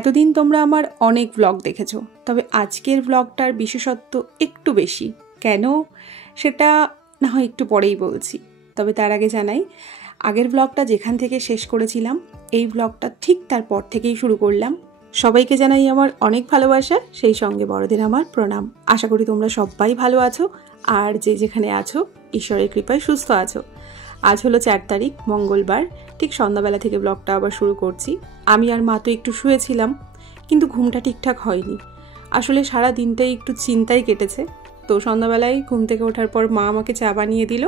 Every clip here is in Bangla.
এতদিন তোমরা আমার অনেক ব্লগ দেখেছো, তবে আজকের ব্লগটার বিশেষত্ব একটু বেশি। কেন সেটা না হয় একটু পরেই বলছি। তবে তার আগে জানাই, আগের ব্লগটা যেখান থেকে শেষ করেছিলাম এই ব্লগটা ঠিক তারপর থেকেই শুরু করলাম। সবাইকে জানাই আমার অনেক ভালোবাসা, সেই সঙ্গে বড়দের আমার প্রণাম। আশা করি তোমরা সবাই ভালো আছো, আর যে যেখানে আছো ঈশ্বরের কৃপায় সুস্থ আছো। আজ হলো 4 তারিখ, মঙ্গলবার। ঠিক সন্ধ্যাবেলা থেকে ব্লগটা আবার শুরু করছি। আমি আর মা তো একটু শুয়েছিলাম, কিন্তু ঘুমটা ঠিকঠাক হয়নি। আসলে সারা দিনটাই একটু চিন্তায় কেটেছে। তো সন্ধ্যাবেলায় ঘুম থেকে ওঠার পর মা আমাকে চা বানিয়ে দিল,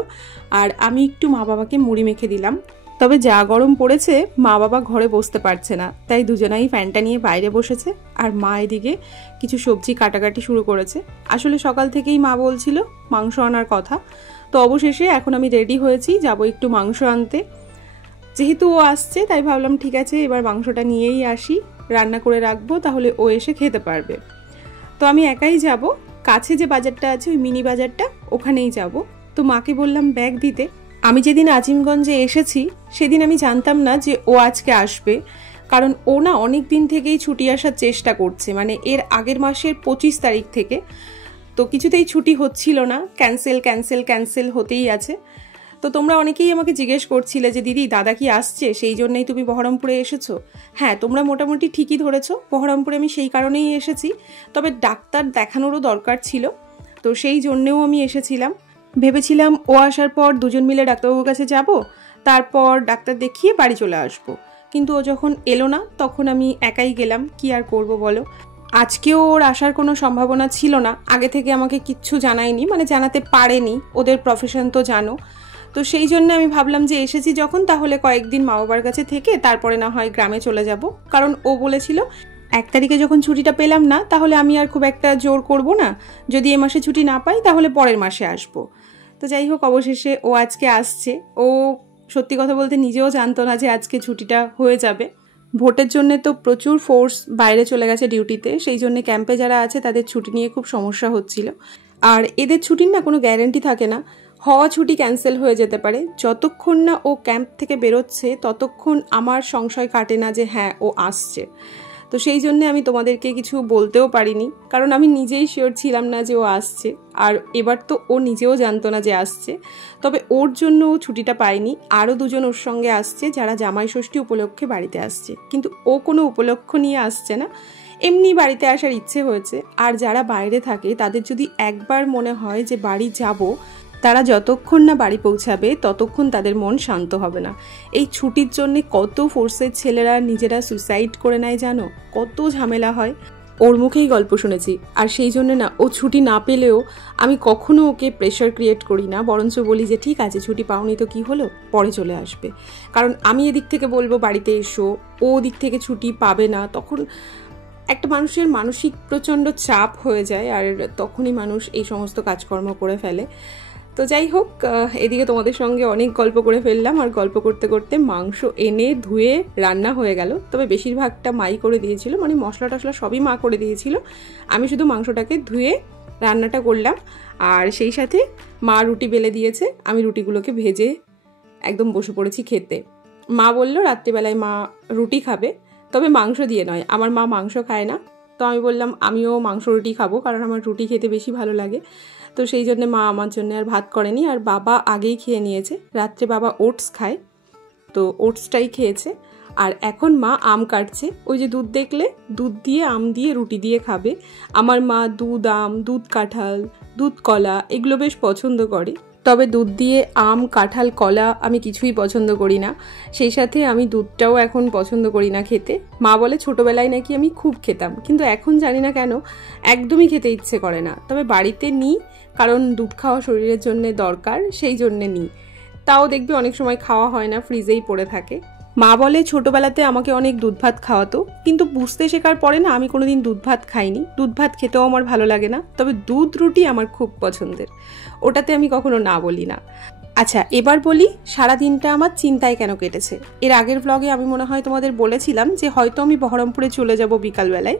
আর আমি একটু মা বাবাকে মুড়ি মেখে দিলাম। তবে যা গরম পড়েছে, মা বাবা ঘরে বসতে পারছে না, তাই দুজনাই ফ্যানটা নিয়ে বাইরে বসেছে, আর মা এদিকে কিছু সবজি কাটাকাটি শুরু করেছে। আসলে সকাল থেকেই মা বলছিল মাংস আনার কথা, তো অবশেষে এখন আমি রেডি হয়েছি, যাব একটু মাংস আনতে। যেহেতু ও আসছে তাই ভাবলাম ঠিক আছে এবার মাংসটা নিয়েই আসি, রান্না করে রাখবো, তাহলে ও এসে খেতে পারবে। তো আমি একাই যাব, কাছে যে বাজারটা আছে ওই মিনি বাজারটা, ওখানেই যাব। তো মাকে বললাম ব্যাগ দিতে। আমি যেদিন আজিমগঞ্জে এসেছি সেদিন আমি জানতাম না যে ও আজকে আসবে, কারণ ও না অনেক দিন থেকেই ছুটি আসার চেষ্টা করছে, মানে এর আগের মাসের 25 তারিখ থেকে। তো কিছুতেই ছুটি হচ্ছিল না, ক্যান্সেল ক্যান্সেল ক্যান্সেল হতেই আছে। তো তোমরা অনেকেই আমাকে জিজ্ঞেস করছিলে যে দিদি দাদা কি আসছে, সেই জন্যই তুমি বহরমপুরে এসেছো। হ্যাঁ, তোমরা মোটামুটি ঠিকই ধরেছো, বহরমপুরে আমি সেই কারণেই এসেছি। তবে ডাক্তার দেখানোরও দরকার ছিল, তো সেই জন্যেও আমি এসেছিলাম। ভেবেছিলাম ও আসার পর দুজন মিলে ডাক্তারবাবুর কাছে যাব, তারপর ডাক্তার দেখিয়ে বাড়ি চলে আসব। কিন্তু ও যখন এলো না তখন আমি একাই গেলাম, কি আর করব বলো। আজকেও ওর আসার কোনো সম্ভাবনা ছিল না, আগে থেকে আমাকে কিচ্ছু জানায়নি, মানে জানাতে পারেনি, ওদের প্রফেশন তো জানো। তো সেই জন্য আমি ভাবলাম যে এসেছি যখন, তাহলে কয়েকদিন মা বাবার কাছে থেকে তারপরে না হয় গ্রামে চলে যাব। কারণ ও বলেছিল 1 তারিখে যখন ছুটিটা পেলাম না, তাহলে আমি আর খুব একটা জোর করব না, যদি এ মাসে ছুটি না পাই তাহলে পরের মাসে আসব। তো যাই হোক, অবশেষে ও আজকে আসছে। ও সত্যি কথা বলতে নিজেও জানতো না যে আজকে ছুটিটা হয়ে যাবে। ভোটের জন্য তো প্রচুর ফোর্স বাইরে চলে গেছে ডিউটিতে, সেই জন্য ক্যাম্পে যারা আছে তাদের ছুটি নিয়ে খুব সমস্যা হচ্ছিল। আর এদের ছুটির না কোনো গ্যারেন্টি থাকে না, হওয়া ছুটি ক্যান্সেল হয়ে যেতে পারে। যতক্ষণ না ও ক্যাম্প থেকে বেরোচ্ছে ততক্ষণ আমার সংশয় কাটে না যে হ্যাঁ ও আসছে। তো সেই জন্যে আমি তোমাদেরকে কিছু বলতেও পারিনি, কারণ আমি নিজেই শিওর ছিলাম না যে ও আসছে। আর এবার তো ও নিজেও জানতো না যে আসছে। তবে ওর জন্য ও ছুটিটা পায়নি, আরও দুজন ওর সঙ্গে আসছে যারা জামাই ষষ্ঠী উপলক্ষে বাড়িতে আসছে। কিন্তু ও কোনো উপলক্ষ নিয়ে আসছে না, এমনি বাড়িতে আসার ইচ্ছে হয়েছে। আর যারা বাইরে থাকে তাদের যদি একবার মনে হয় যে বাড়ি যাব, তারা যতক্ষণ না বাড়ি পৌঁছাবে ততক্ষণ তাদের মন শান্ত হবে না। এই ছুটির জন্য কত ফোর্সের ছেলেরা নিজেরা সুইসাইড করে নেয় জানো, কত ঝামেলা হয়। ওর মুখেই গল্প শুনেছি। আর সেই জন্য না, ও ছুটি না পেলেও আমি কখনো ওকে প্রেশার ক্রিয়েট করি না, বরঞ্চ বলি যে ঠিক আছে ছুটি পাওনি তো কি হলো, পরে চলে আসবে। কারণ আমি এদিক থেকে বলবো বাড়িতে এসো, ও দিক থেকে ছুটি পাবে না, তখন একটা মানুষের মানসিক প্রচণ্ড চাপ হয়ে যায়, আর তখনই মানুষ এই সমস্ত কাজকর্ম করে ফেলে। তো যাই হোক, এদিকে তোমাদের সঙ্গে অনেক গল্প করে ফেললাম, আর গল্প করতে করতে মাংস এনে ধুয়ে রান্না হয়ে গেল। তবে বেশিরভাগটা মাই করে দিয়েছিল, মানে মশলা টশলা সবই মা করে দিয়েছিল, আমি শুধু মাংসটাকে ধুয়ে রান্নাটা করলাম। আর সেই সাথে মা রুটি বেলে দিয়েছে, আমি রুটিগুলোকে ভেজে একদম বসে পড়েছি খেতে। মা বলল রাত্রিবেলায় মা রুটি খাবে, তবে মাংস দিয়ে নয়, আমার মা মাংস খায় না। তো আমি বললাম আমিও মাংস রুটি খাবো, কারণ আমার রুটি খেতে বেশি ভালো লাগে। তো সেই জন্য মা আমার জন্য আর ভাত করেনি, আর বাবা আগেই খেয়ে নিয়েছে। রাত্রে বাবা ওটস খায়, তো ওটসটাই খেয়েছে। আর এখন মা আম কাটছে, ওই যে দুধ দেখলে, দুধ দিয়ে আম দিয়ে রুটি দিয়ে খাবে। আমার মা দুধ আম, দুধ কাঁঠাল, দুধ কলা এগুলো বেশ পছন্দ করে। তবে দুধ দিয়ে আম, কাঁঠাল, কলা আমি কিছুই পছন্দ করি না। সেই সাথে আমি দুধটাও এখন পছন্দ করি না খেতে। মা বলে ছোটোবেলায় নাকি আমি খুব খেতাম, কিন্তু এখন জানি না কেন একদমই খেতে ইচ্ছে করে না। তবে বাড়িতে নিই, কারণ দুধ খাওয়া শরীরের জন্য দরকার, সেই জন্যে নিই। তাও দেখবি অনেক সময় খাওয়া হয় না, ফ্রিজেই পড়ে থাকে। মা বলে ছোটোবেলাতে আমাকে অনেক দুধ ভাত খাওয়াতো, কিন্তু বুঝতে শেখার পরে না আমি কোনোদিন দুধ ভাত খাইনি। দুধ ভাত খেতেও আমার ভালো লাগে না, তবে দুধ রুটি আমার খুব পছন্দের, ওটাতে আমি কখনো না বলি না। আচ্ছা, এবার বলি সারাদিনটা আমার চিন্তায় কেন কেটেছে। এর আগের ব্লগে আমি মনে হয় তোমাদের বলেছিলাম যে হয়তো আমি বহরমপুরে চলে যাব বিকালবেলায়।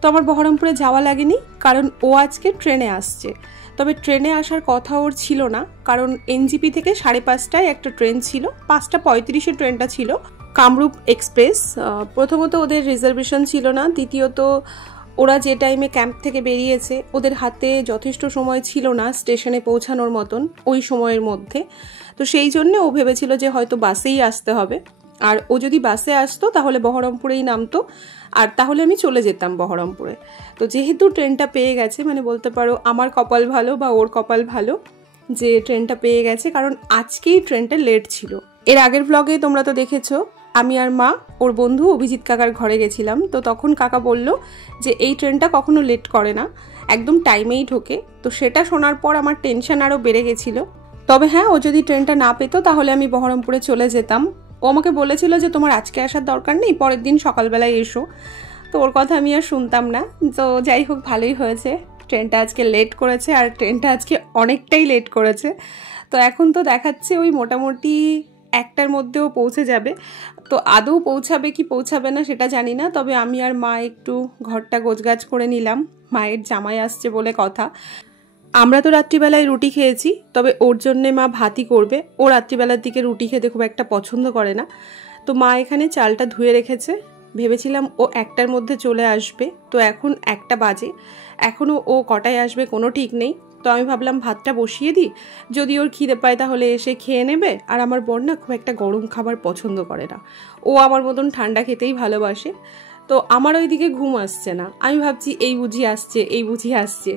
তো আমার বহরমপুরে যাওয়া লাগেনি, কারণ ও আজকে ট্রেনে আসছে। তবে ট্রেনে আসার কথা ওর ছিল না, কারণ এনজিপি থেকে 5:30টায় একটা ট্রেন ছিল, 5:35 ট্রেনটা ছিল। কামরূপ এক্সপ্রেস। প্রথমত ওদের রিজার্ভেশন ছিল না, দ্বিতীয়ত ওরা যে টাইমে ক্যাম্প থেকে বেরিয়েছে ওদের হাতে যথেষ্ট সময় ছিল না স্টেশনে পৌঁছানোর মতন ওই সময়ের মধ্যে। তো সেই জন্যে ও ভেবেছিল যে হয়তো বাসেই আসতে হবে, আর ও যদি বাসে আসতো তাহলে বহরমপুরেই নামতো, আর তাহলে আমি চলে যেতাম বহরমপুরে। তো যেহেতু ট্রেনটা পেয়ে গেছে, মানে বলতে পারো আমার কপাল ভালো বা ওর কপাল ভালো যে ট্রেনটা পেয়ে গেছে, কারণ আজকেই ট্রেনটা লেট ছিল। এর আগের ব্লগে তোমরা তো দেখেছো আমি আর মা ওর বন্ধু অভিজিৎ কাকার ঘরে গেছিলাম। তো তখন কাকা বলল যে এই ট্রেনটা কখনো লেট করে না, একদম টাইমেই ঢোকে। তো সেটা শোনার পর আমার টেনশন আরও বেড়ে গেছিলো। তবে হ্যাঁ, ও যদি ট্রেনটা না পেতো তাহলে আমি বহরমপুরে চলে যেতাম। ও আমাকে বলেছিল যে তোমার আজকে আসার দরকার নেই, পরের দিন সকালবেলায় এসো। তো ওর কথা আমি আর শুনতাম না। তো যাই হোক, ভালোই হয়েছে, ট্রেনটা আজকে লেট করেছে, আর ট্রেনটা আজকে অনেকটাই লেট করেছে। তো এখন তো দেখাচ্ছে ওই মোটামুটি 1টার মধ্যেও পৌঁছে যাবে। তো আদৌ পৌঁছাবে কি পৌঁছাবে না সেটা জানি না, তবে আমি আর মা একটু ঘরটা গোছগাছ করে নিলাম, মায়ের জামাই আসছে বলে কথা। আমরা তো রাত্রিবেলায় রুটি খেয়েছি, তবে ওর জন্যে মা ভাতই করবে। ও রাত্রিবেলার দিকে রুটি খেতে খুব একটা পছন্দ করে না। তো মা এখানে চালটা ধুয়ে রেখেছে। ভেবেছিলাম ও 1টার মধ্যে চলে আসবে, তো এখন 1টা বাজে, এখনও ও কটায় আসবে কোনো ঠিক নেই। তো আমি ভাবলাম ভাতটা বসিয়ে দিই, যদি ওর খিদে পায় তাহলে এসে খেয়ে নেবে। আর আমার বোন না খুব একটা গরম খাবার পছন্দ করে না, ও আমার মতন ঠান্ডা খেতেই ভালোবাসে। তো আমার ওইদিকে ঘুম আসছে না, আমি ভাবছি এই বুঝি আসছে, এই বুঝি আসছে।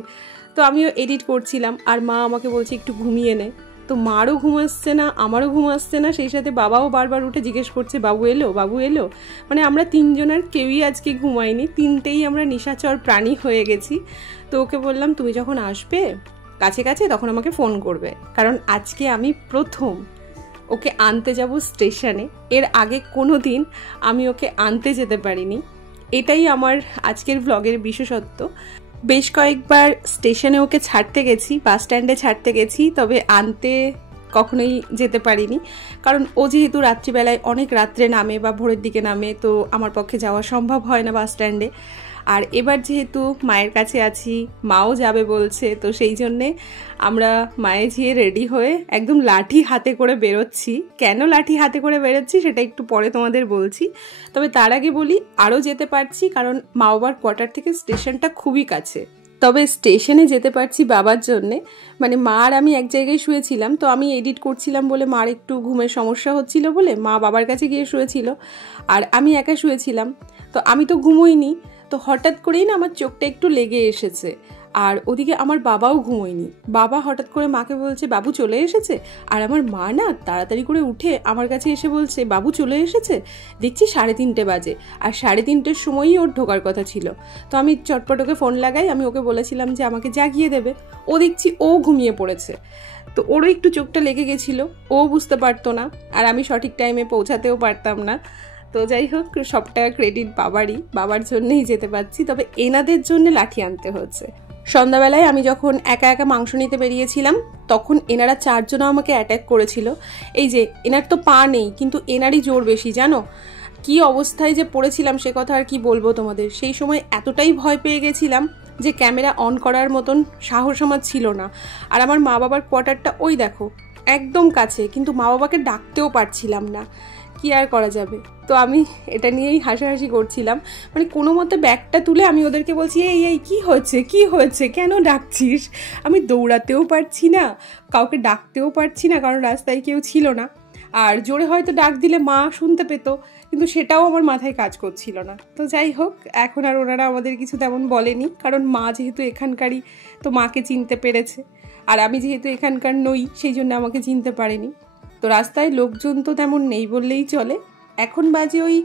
তো আমিও এডিট করছিলাম, আর মা আমাকে বলছে একটু ঘুমিয়ে নে। তো মারও ঘুম আসছে না, আমারও ঘুম আসছে না, সেই সাথে বাবাও বারবার উঠে জিজ্ঞেস করছে বাবু এলো, বাবু এলো। মানে আমরা 3জনের কেউই আজকে ঘুমাইনি, 3টেই আমরা নিশাচর প্রাণী হয়ে গেছি। তো ওকে বললাম তুমি যখন আসবে কাছে কাছে তখন আমাকে ফোন করবে, কারণ আজকে আমি প্রথম ওকে আনতে যাব স্টেশনে। এর আগে কোনো দিন আমি ওকে আনতে যেতে পারিনি, এটাই আমার আজকের ব্লগের বিশেষত্ব। বেশ কয়েকবার স্টেশনে ওকে ছাড়তে গেছি, বাস স্ট্যান্ডে ছাড়তে গেছি, তবে আনতে কখনোই যেতে পারিনি, কারণ ও যেহেতু রাত্রিবেলায় অনেক রাত্রে নামে বা ভোরের দিকে নামে, তো আমার পক্ষে যাওয়া সম্ভব হয় না বাস স্ট্যান্ডে। আর এবার যেহেতু মায়ের কাছে আছি, মাও যাবে বলছে, তো সেই জন্যে আমরা মায়ে ঝিয়ে রেডি হয়ে একদম লাঠি হাতে করে বেরোচ্ছি। কেন লাঠি হাতে করে বেরোচ্ছি সেটা একটু পরে তোমাদের বলছি, তবে তার আগে বলি আরও যেতে পারছি কারণ মা বাবার কোয়ার্টার থেকে স্টেশনটা খুবই কাছে। তবে স্টেশনে যেতে পারছি বাবার জন্যে, মানে মা আর আমি এক জায়গায় শুয়েছিলাম, তো আমি এডিট করছিলাম বলে মার একটু ঘুমের সমস্যা হচ্ছিল বলে মা বাবার কাছে গিয়ে শুয়েছিল, আর আমি একা শুয়েছিলাম। তো আমি তো ঘুমোইনি, তো হঠাৎ করেই না আমার চোখটা একটু লেগে এসেছে, আর ওদিকে আমার বাবাও ঘুমোয়নি। বাবা হঠাৎ করে মাকে বলছে বাবু চলে এসেছে, আর আমার মা না তাড়াতাড়ি করে উঠে আমার কাছে এসে বলছে বাবু চলে এসেছে। দেখছি 3:30 বাজে, আর 3:30-এর সময়ই ওর ঢোকার কথা ছিল। তো আমি চটপট ওকে ফোন লাগাই, আমি ওকে বলেছিলাম যে আমাকে জাগিয়ে দেবে। ও দেখছি ও ঘুমিয়ে পড়েছে, তো ওরও একটু চোখটা লেগে গেছিলো, ও বুঝতে পারতো না, আর আমি সঠিক টাইমে পৌঁছাতেও পারতাম না। তো যাই হোক, সবটা ক্রেডিট বাবারই, বাবার জন্যই যেতে পারছি। তবে এনাদের জন্য লাঠি আনতে হচ্ছে। সন্ধ্যাবেলায় আমি যখন একা একা মাংস নিতে বেরিয়েছিলাম তখন এনারা 4জনও আমাকে অ্যাট্যাক করেছিল। এই যে এনার তো পা নেই, কিন্তু এনারই জোর বেশি, জানো কি অবস্থায় যে পড়েছিলাম সে কথা আর কি বলবো তোমাদের। সেই সময় এতটাই ভয় পেয়ে গেছিলাম যে ক্যামেরা অন করার মতন সাহস আমার ছিল না। আর আমার মা বাবার কোয়ার্টারটা ওই দেখো একদম কাছে, কিন্তু মা বাবাকে ডাকতেও পারছিলাম না, কি আর করা যাবে। তো আমি এটা নিয়েই হাসাহাসি করছিলাম, মানে কোনো মতে ব্যাগটা তুলে আমি ওদেরকে বলছি এই এই কি হয়েছে, কি হয়েছে, কেন ডাকছিস। আমি দৌড়াতেও পারছি না, কাউকে ডাকতেও পারছি না, কারণ রাস্তায় কেউ ছিল না। আর জোরে হয়তো ডাক দিলে মা শুনতে পেত, কিন্তু সেটাও আমার মাথায় কাজ করছিল না। তো যাই হোক, এখন আর ওনারা আমাদের কিছু তেমন বলেনি, কারণ মা যেহেতু এখানকারই, তো মাকে চিনতে পেরেছে, আর আমি যেহেতু এখানকার নই সেই জন্য আমাকে চিনতে পারেনি। তো রাস্তায় লোকজন তো তেমন নেই বললেই চলে। এখন বাজে ওই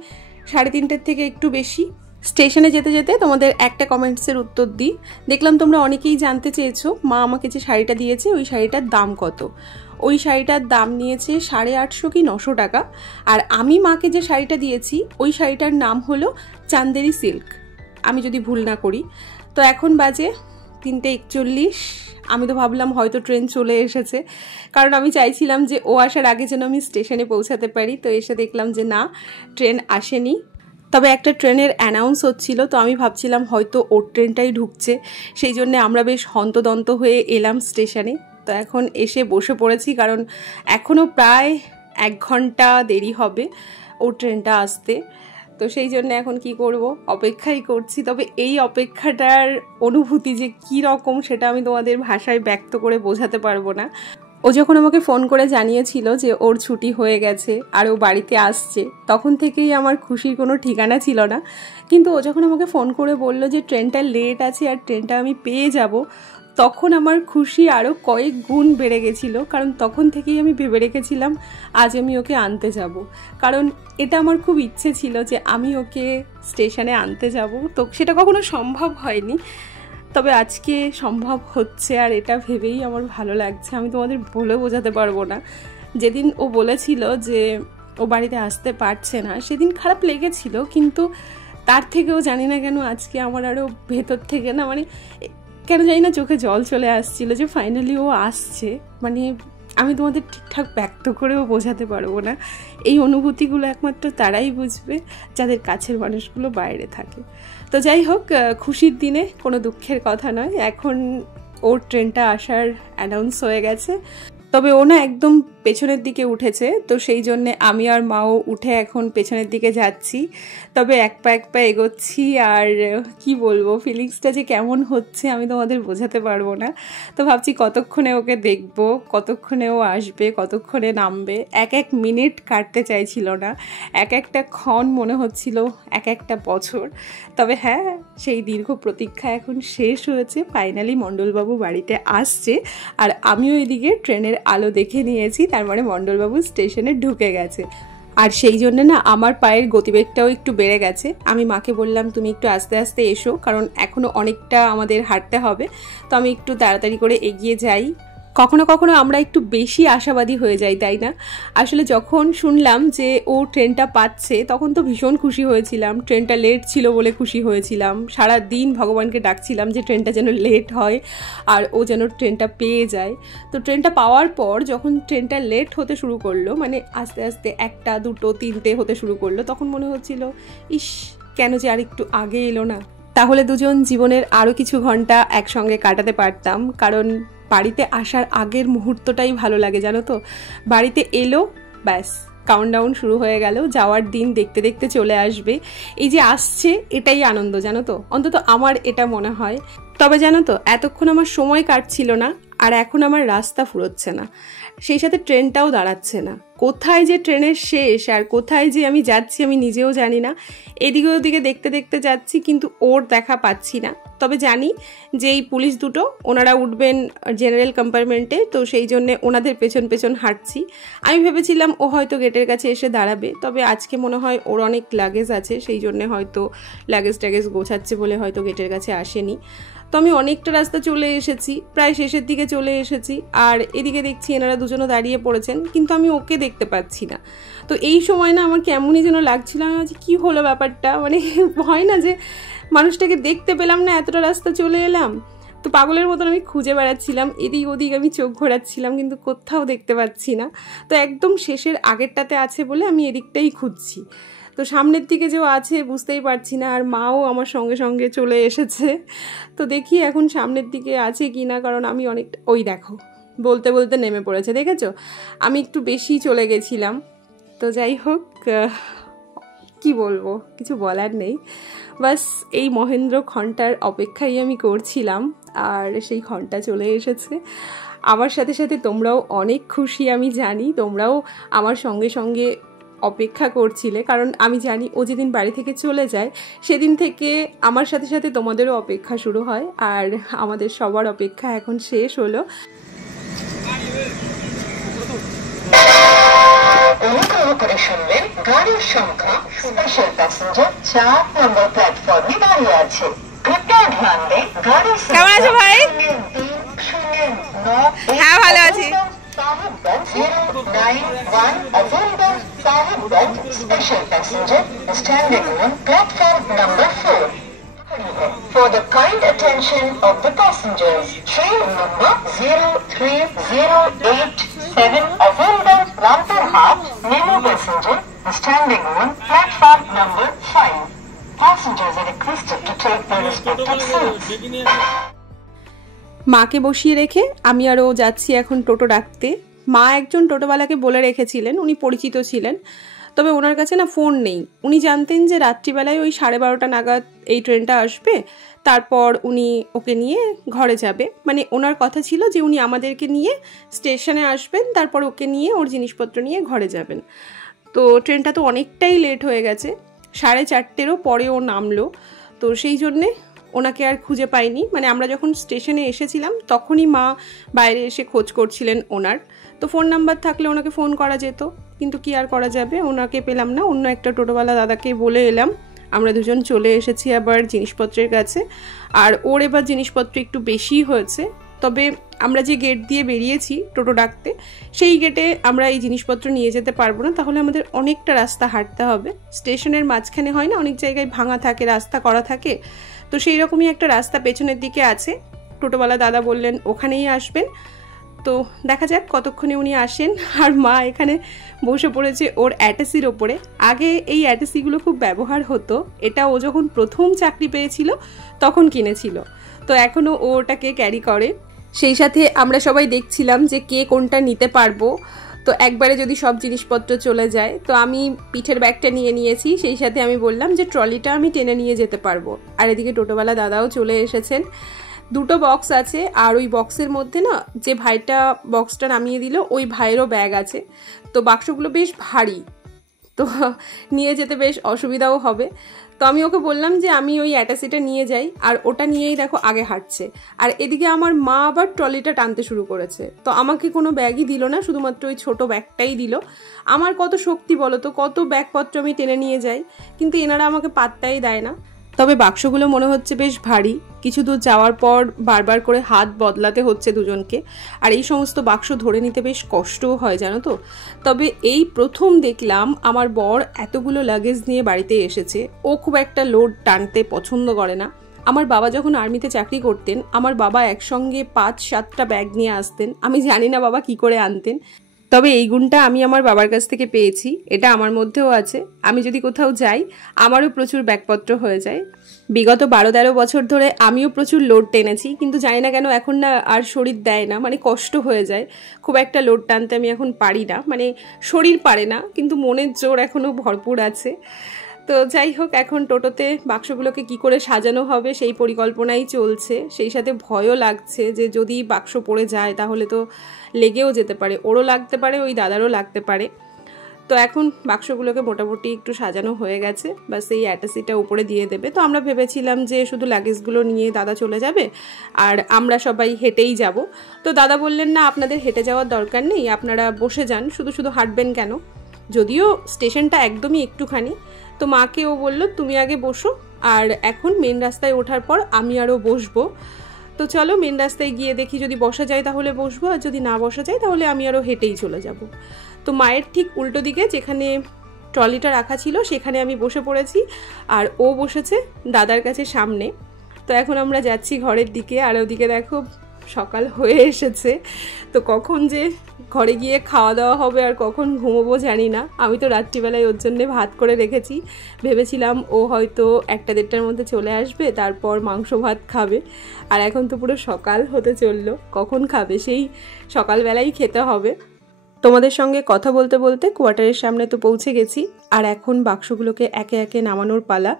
3:30 থেকে একটু বেশি। স্টেশনে যেতে যেতে তোমাদের একটা কমেন্টসের উত্তর দিই। দেখলাম তোমরা অনেকেই জানতে চেয়েছো মা আমাকে যে শাড়িটা দিয়েছে ওই শাড়িটার দাম কত। ওই শাড়িটার দাম নিয়েছে 850 কি 900 টাকা। আর আমি মাকে যে শাড়িটা দিয়েছি ওই শাড়িটার নাম হলো চান্দেরি সিল্ক, আমি যদি ভুল না করি। তো এখন বাজে 3:41। আমি তো ভাবলাম হয়তো ট্রেন চলে এসেছে, কারণ আমি চাইছিলাম যে ও আসার আগে যেন আমি স্টেশনে পৌঁছাতে পারি। তো এসে দেখলাম যে না, ট্রেন আসেনি। তবে একটা ট্রেনের অ্যানাউন্স হচ্ছিল, তো আমি ভাবছিলাম হয়তো ওর ট্রেনটাই ঢুকছে, সেই জন্যে আমরা বেশ হন্তদন্ত হয়ে এলাম স্টেশনে। তো এখন এসে বসে পড়েছি, কারণ এখনও প্রায় 1 ঘন্টা দেরি হবে। ও ট্রেনটা আসতে। তো সেই জন্য এখন কি করব, অপেক্ষাই করছি। তবে এই অপেক্ষাটার অনুভূতি যে কী রকম সেটা আমি তোমাদের ভাষায় ব্যক্ত করে বোঝাতে পারবো না। ও যখন আমাকে ফোন করে জানিয়েছিল যে ওর ছুটি হয়ে গেছে আর ও বাড়িতে আসছে, তখন থেকেই আমার খুশির কোনো ঠিকানা ছিল না। কিন্তু ও যখন আমাকে ফোন করে বলল যে ট্রেনটা লেট আছে আর ট্রেনটা আমি পেয়ে যাব, তখন আমার খুশি আরও কয়েক গুণ বেড়ে গেছিলো। কারণ তখন থেকেই আমি ভেবে রেখেছিলাম আজ আমি ওকে আনতে যাব। কারণ এটা আমার খুব ইচ্ছে ছিল যে আমি ওকে স্টেশনে আনতে যাব। তো সেটা কখনো সম্ভব হয়নি, তবে আজকে সম্ভব হচ্ছে আর এটা ভেবেই আমার ভালো লাগছে। আমি তোমাদের বলে বোঝাতে পারবো না। যেদিন ও বলেছিল যে ও বাড়িতে আসতে পারছে না, সেদিন খারাপ লেগেছিল, কিন্তু তার থেকেও জানি না কেন আজকে আমার আরও ভেতর থেকে না, মানে কেন জানি না চোখে জল চলে আসছিল যে ফাইনালি ও আসছে। মানে আমি তোমাদের ঠিকঠাক ব্যক্ত করেও বোঝাতে পারবো না। এই অনুভূতিগুলো একমাত্র তারাই বুঝবে যাদের কাছের মানুষগুলো বাইরে থাকে। তো যাই হোক, খুশির দিনে কোনো দুঃখের কথা নয়। এখন ওর ট্রেনটা আসার অ্যানাউন্স হয়ে গেছে, তবে ও না একদম পেছনের দিকে উঠেছে। তো সেই জন্যে আমি আর মাও উঠে এখন পেছনের দিকে যাচ্ছি। তবে এক পা এগোচ্ছি, আর কি বলবো, ফিলিংসটা যে কেমন হচ্ছে আমি তোমাদের বোঝাতে পারবো না। তো ভাবছি কতক্ষণে ওকে দেখবো, কতক্ষণে ও আসবে, কতক্ষণে নামবে। এক মিনিট কাটতে চাইছিল না, একটা ক্ষণ মনে হচ্ছিল একটা বছর। তবে হ্যাঁ, সেই দীর্ঘ প্রতীক্ষা এখন শেষ হয়েছে। ফাইনালি মণ্ডলবাবু বাড়িতে আসছে, আর আমিও এদিকে ট্রেনের আলো দেখে নিয়েছি। তার মানে মণ্ডলবাবু স্টেশনে ঢুকে গেছে। আর সেই জন্য না আমার পায়ের গতিবেগটাও একটু বেড়ে গেছে। আমি মাকে বললাম তুমি একটু আস্তে আস্তে এসো, কারণ এখনও অনেকটা আমাদের হাঁটতে হবে। তো আমি একটু তাড়াতাড়ি করে এগিয়ে যাই। কখনো কখনো আমরা একটু বেশি আশাবাদী হয়ে যাই, তাই না? আসলে যখন শুনলাম যে ও ট্রেনটা পাচ্ছে, তখন তো ভীষণ খুশি হয়েছিলাম। ট্রেনটা লেট ছিল বলে খুশি হয়েছিলাম। সারা দিন ভগবানকে ডাকছিলাম যে ট্রেনটা যেন লেট হয় আর ও যেন ট্রেনটা পেয়ে যায়। তো ট্রেনটা পাওয়ার পর যখন ট্রেনটা লেট হতে শুরু করলো, মানে আস্তে আস্তে 1টা 2টো 3টে হতে শুরু করলো, তখন মনে হচ্ছিল ইস, কেন যে আর একটু আগে এলো না, তাহলে দুজন জীবনের আরও কিছু ঘন্টা একসঙ্গে কাটাতে পারতাম। কারণ বাড়িতে আসার আগের মুহূর্তটাই ভালো লাগে, জানো তো। বাড়িতে এলো, ব্যাস কাউন্টডাউন শুরু হয়ে গেল, যাওয়ার দিন দেখতে দেখতে চলে আসবে। এই যে আসছে, এটাই আনন্দ, জানো তো, অন্তত আমার এটা মনে হয়। তবে জানো তো, এতক্ষণ আমার সময় কাটছিল না, আর এখন আমার রাস্তা ফুরোচ্ছে না, সেই সাথে ট্রেনটাও দাঁড়াচ্ছে না। কোথায় যে ট্রেনের শেষ আর কোথায় যে আমি যাচ্ছি আমি নিজেও জানি না। এদিকে ওদিকে দেখতে দেখতে যাচ্ছি, কিন্তু ওর দেখা পাচ্ছি না। তবে জানি যে এই পুলিশ দুটো, ওনারা উঠবেন জেনারেল কম্পার্টমেন্টে, তো সেই জন্যে ওনাদের পেছন পেছন হাঁটছি। আমি ভেবেছিলাম ও হয়তো গেটের কাছে এসে দাঁড়াবে, তবে আজকে মনে হয় ওর অনেক লাগেজ আছে, সেই জন্যে হয়তো লাগেজ ট্যাগেজ গোছাচ্ছে বলে হয়তো গেটের কাছে আসেনি। তো আমি অনেকটা রাস্তা চলে এসেছি, প্রায় শেষের দিকে চলে এসেছি, আর এদিকে দেখছি এনারা দুজনও দাঁড়িয়ে পড়েছেন, কিন্তু আমি ওকে দেখতে পাচ্ছি না। তো এই সময় না আমার কেমনই যেন লাগছিল, আমি ভাবছি কী হলো ব্যাপারটা, মানে হয় না যে মানুষটাকে দেখতে পেলাম না, এতটা রাস্তা চলে এলাম। তো পাগলের মতন আমি খুঁজে বেড়াচ্ছিলাম, এদিক ওদিক আমি চোখ ঘোরাচ্ছিলাম, কিন্তু কোথাও দেখতে পাচ্ছি না। তো একদম শেষের আগেরটাতে আছে বলে আমি এদিকটাই খুঁজছি। তো সামনের দিকে যে আছে বুঝতেই পারছি না, আর মাও আমার সঙ্গে সঙ্গে চলে এসেছে। তো দেখি এখন সামনের দিকে আছে কি না, কারণ আমি অনেকটা, ওই দেখো বলতে বলতে নেমে পড়েছে, দেখেছো? আমি একটু বেশি চলে গেছিলাম। তো যাই হোক, কি বলবো, কিছু বলার নেই। বাস এই মহেন্দ্র ঘন্টার অপেক্ষাই আমি করছিলাম, আর সেই ঘন্টা চলে এসেছে। আমার সাথে সাথে তোমরাও অনেক খুশি, আমি জানি তোমরাও আমার সঙ্গে সঙ্গে অপেক্ষা করছিলে, কারণ আমি জানি ও যেদিন বাড়ি থেকে চলে যায় সেদিন থেকে আমার সাথে সাথে তোমাদেরও অপেক্ষা শুরু হয়, আর আমাদের সবার অপেক্ষা এখন শেষ হলো। অনুগ্রহ করে শুনবেন, গাড়ির সংখ্যা স্পেশাল প্যাসেঞ্জার 4 নম্বর প্ল্যাটফর্মে দাঁড়িয়ে আছে। কৃপয়া ধ্যান দেন, গাড়ি কেমন আছো ভাই? হ্যাঁ, ভালো আছি। Special passenger standing on platform number 4. For the kind attention of the passengers, train number 03087 available Rampurhat Memo passenger standing on platform number 5. Passengers are requested to take their respective seats. মাকে বসিয়ে রেখে আমি আরও যাচ্ছি এখন টোটো ডাকতে। মা একজন টোটোওয়ালাকে বলে রেখেছিলেন, উনি পরিচিত ছিলেন। তবে ওনার কাছে না ফোন নেই। উনি জানতেন যে রাত্রিবেলায় ওই 12:30 নাগাদ এই ট্রেনটা আসবে, তারপর উনি ওকে নিয়ে ঘরে যাবে। মানে ওনার কথা ছিল যে উনি আমাদেরকে নিয়ে স্টেশনে আসবেন, তারপর ওকে নিয়ে ওর জিনিসপত্র নিয়ে ঘরে যাবেন। তো ট্রেনটা তো অনেকটাই লেট হয়ে গেছে, 4:30 পরে ও নামলো। তো সেই জন্যে ওনাকে আর খুঁজে পাইনি। মানে আমরা যখন স্টেশনে এসেছিলাম তখনই মা বাইরে এসে খোঁজ করছিলেন ওনার। তো ফোন নাম্বার থাকলে ওনাকে ফোন করা যেত, কিন্তু কি আর করা যাবে, ওনাকে পেলাম না। অন্য একটা টোটোওয়ালা দাদাকে বলে এলাম। আমরা দুজন চলে এসেছি আবার জিনিসপত্রের কাছে। আর ওর এবার জিনিসপত্র একটু বেশি হয়েছে। তবে আমরা যে গেট দিয়ে বেরিয়েছি টোটো ডাকতে, সেই গেটে আমরা এই জিনিসপত্র নিয়ে যেতে পারবো না, তাহলে আমাদের অনেকটা রাস্তা হাঁটতে হবে। স্টেশনের মাঝখানে হয় না, অনেক জায়গায় ভাঙা থাকে, রাস্তা করা থাকে। তো সেই রকমই একটা রাস্তা পেছনের দিকে আছে। টোটোওয়ালা দাদা বললেন ওখানেই আসবেন। তো দেখা যাক কতক্ষণে উনি আসেন। আর মা এখানে বসে পড়েছে ওর অ্যাটাসির ওপরে। আগে এই অ্যাটাসিগুলো খুব ব্যবহার হতো, এটা ও যখন প্রথম চাকরি পেয়েছিল তখন কিনেছিল। তো এখনও ও ওটাকে ক্যারি করে। সেই সাথে আমরা সবাই দেখছিলাম যে কে কোনটা নিতে পারবো। তো একবারে যদি সব জিনিসপত্র চলে যায়, তো আমি পিঠের ব্যাগটা নিয়ে নিয়েছি। সেই সাথে আমি বললাম যে ট্রলিটা আমি টেনে নিয়ে যেতে পারবো। আর এদিকে টোটোওয়ালা দাদাও চলে এসেছেন। 2টো বক্স আছে, আর ওই বক্সের মধ্যে না যে ভাইটা বক্সটা নামিয়ে দিল ওই ভাইয়েরও ব্যাগ আছে। তো বাক্সগুলো বেশ ভারী, তো নিয়ে যেতে বেশ অসুবিধাও হবে। তো আমি ওকে বললাম যে আমি ওই অ্যাটাসিটা নিয়ে যাই, আর ওটা নিয়েই দেখো আগে হাঁটছে। আর এদিকে আমার মা আবার ট্রলিটা টানতে শুরু করেছে। তো আমাকে কোনো ব্যাগই দিল না, শুধুমাত্র ওই ছোট ব্যাগটাই দিল। আমার কত শক্তি বলো তো, কত ব্যাগপত্র আমি টেনে নিয়ে যাই, কিন্তু এনারা আমাকে পাত্তাই দেয় না। তবে বাক্সগুলো মনে হচ্ছে বেশ ভারী। কিছু দূর যাওয়ার পর বারবার করে হাত বদলাতে হচ্ছে দুজনকে। আর এই সমস্ত বাক্স ধরে নিতে বেশ কষ্টও হয় জানো তো। তবে এই প্রথম দেখলাম আমার বর এতগুলো লাগেজ নিয়ে বাড়িতে এসেছে। ও খুব একটা লোড টানতে পছন্দ করে না। আমার বাবা যখন আর্মিতে চাকরি করতেন, আমার বাবা একসঙ্গে 5-7টা ব্যাগ নিয়ে আসতেন। আমি জানি না বাবা কি করে আনতেন, তবে এই গুণটা আমি আমার বাবার কাছ থেকে পেয়েছি। এটা আমার মধ্যেও আছে। আমি যদি কোথাও যাই আমারও প্রচুর ব্যাগপত্র হয়ে যায়। বিগত 12-13 বছর ধরে আমিও প্রচুর লোড টেনেছি, কিন্তু জানি না কেন এখন না আর শরীর দেয় না, মানে কষ্ট হয়ে যায়। খুব একটা লোড টানতে আমি এখন পারি না, মানে শরীর পারে না, কিন্তু মনের জোর এখনও ভরপুর আছে। তো যাই হোক, এখন টোটোতে বাক্সগুলোকে কি করে সাজানো হবে সেই পরিকল্পনাই চলছে। সেই সাথে ভয়ও লাগছে যে যদি বাক্স পড়ে যায় তাহলে তো লেগেও যেতে পারে, ওরও লাগতে পারে, ওই দাদারও লাগতে পারে। তো এখন বাক্সগুলোকে মোটামুটি একটু সাজানো হয়ে গেছে, বাস এই অ্যাটাসিটা উপরে দিয়ে দেবে। তো আমরা ভেবেছিলাম যে শুধু লাগেজগুলো নিয়ে দাদা চলে যাবে আর আমরা সবাই হেঁটেই যাব। তো দাদা বললেন না, আপনাদের হেঁটে যাওয়ার দরকার নেই, আপনারা বসে যান, শুধু শুধু হাঁটবেন কেন। যদিও স্টেশনটা একদমই একটুখানি। তো মাকে ও বললো তুমি আগে বসো, আর এখন মেন রাস্তায় ওঠার পর আমি আরও বসবো। তো চলো মেন রাস্তায় গিয়ে দেখি, যদি বসা যায় তাহলে বসবো, আর যদি না বসা যায় তাহলে আমি আরও হেঁটেই চলে যাব। তো মায়ের ঠিক উল্টো দিকে যেখানে ট্রলিটা রাখা ছিল সেখানে আমি বসে পড়েছি, আর ও বসেছে দাদার কাছে সামনে। তো এখন আমরা যাচ্ছি ঘরের দিকে। আর ওদিকে দেখো সকাল হয়ে এসেছে। তো কখন যে ঘরে গিয়ে খাওয়া দাওয়া হবে আর কখন ঘুমোবো জানি না। আমি তো রাত্রিবেলায় ওর জন্যে ভাত করে রেখেছি, ভেবেছিলাম ও হয়তো 1-1:30টার মধ্যে চলে আসবে, তারপর মাংস ভাত খাবে। আর এখন তো পুরো সকাল হতে চললো, কখন খাবে, সেই সকালবেলাই খেতে হবে। তোমাদের সঙ্গে কথা বলতে বলতে কোয়ার্টারের সামনে তো পৌঁছে গেছি। আর এখন বাক্সগুলোকে একে একে নামানোর পালা।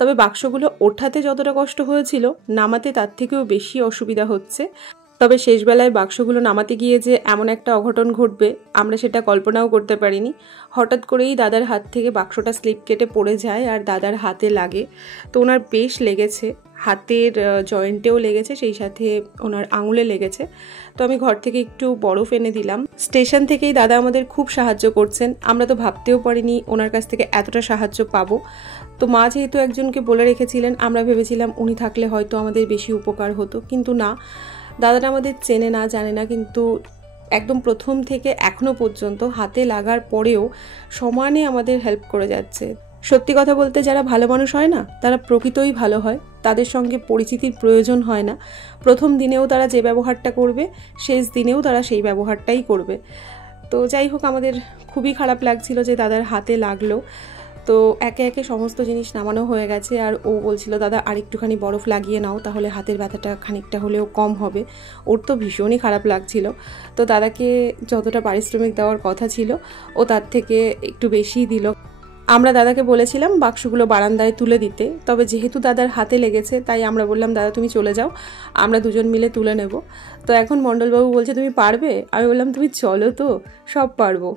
তবে বাক্সগুলো ওঠাতে যতটা কষ্ট হয়েছিল, নামাতে তার থেকেও বেশি অসুবিধা হচ্ছে। তবে শেষবেলায় বাক্সগুলো নামাতে গিয়ে যে এমন একটা অঘটন ঘটবে আমরা সেটা কল্পনাও করতে পারিনি। হঠাৎ করেই দাদার হাত থেকে বাক্সটা স্লিপ কেটে পড়ে যায় আর দাদার হাতে লাগে। তো ওনার বেশ লেগেছে, হাতের জয়েন্টেও লেগেছে, সেই সাথে ওনার আঙুলে লেগেছে। তো আমি ঘর থেকে একটু বরফ এনে দিলাম। স্টেশন থেকেই দাদা আমাদের খুব সাহায্য করছেন, আমরা তো ভাবতেও পারিনি ওনার কাছ থেকে এতটা সাহায্য পাবো। তো মা যেহেতু একজনকে বলে রেখেছিলেন, আমরা ভেবেছিলাম উনি থাকলে হয়তো আমাদের বেশি উপকার হতো, কিন্তু না, দাদাটা আমাদের চেনে না জানে না, কিন্তু একদম প্রথম থেকে এখনো পর্যন্ত হাতে লাগার পরেও সমানে আমাদের হেল্প করে যাচ্ছে। সত্যি কথা বলতে যারা ভালো মানুষ হয় না, তারা প্রকৃতই ভালো হয়। তাদের সঙ্গে পরিচিতির প্রয়োজন হয় না। প্রথম দিনেও তারা যে ব্যবহারটা করবে, শেষ দিনেও তারা সেই ব্যবহারটাই করবে। তো যাই হোক, আমাদের খুবই খারাপ লাগছিল যে দাদার হাতে লাগলো। তো একে একে সমস্ত জিনিস নামানো হয়ে গেছে, আর ও বলছিল দাদা আর একটুখানি বরফ লাগিয়ে নাও, তাহলে হাতের ব্যথাটা খানিকটা হলেও কম হবে। ওর তো ভীষণই খারাপ লাগছিল। তো দাদাকে যতটা পারিশ্রমিক দেওয়ার কথা ছিল ও তার থেকে একটু বেশিই দিল। আমরা দাদাকে বলেছিলাম বাক্সগুলো বারান্দায় তুলে দিতে, তবে যেহেতু দাদার হাতে লেগেছে তাই আমরা বললাম দাদা তুমি চলে যাও, আমরা দুজন মিলে তুলে নেব। তো এখন মণ্ডলবাবু বলছে তুমি পারবে? আমি বললাম তুমি চলো, তো সব পারবো।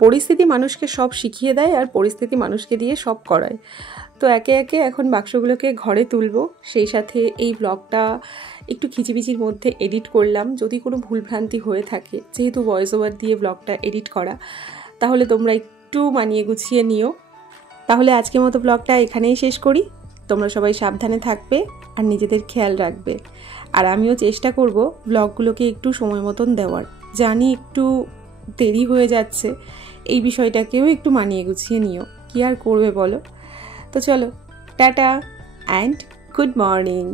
পরিস্থিতি মানুষকে সব শিখিয়ে দেয়, আর পরিস্থিতি মানুষকে দিয়ে সব করায়। তো একে একে এখন বাক্সগুলোকে ঘরে তুলবো, সেই সাথে এই ব্লগটা একটু খিচিবিচির মধ্যে এডিট করলাম। যদি কোনো ভুলভ্রান্তি হয়ে থাকে, যেহেতু ভয়েস ওভার দিয়ে ব্লগটা এডিট করা, তাহলে তোমরা একটু মানিয়ে গুছিয়ে নিও। তাহলে আজকের মতো ব্লগটা এখানেই শেষ করি। তোমরা সবাই সাবধানে থাকবে আর নিজেদের খেয়াল রাখবে। আর আমিও চেষ্টা করব ব্লগগুলোকে একটু সময় মতন দেওয়ার। জানি একটু দেরি হয়ে যাচ্ছে, এই বিষয়টাকেও একটু মানিয়ে গুছিয়ে নিও, কি আর করবে বলো। তো চলো, টাটা অ্যান্ড গুড মর্নিং।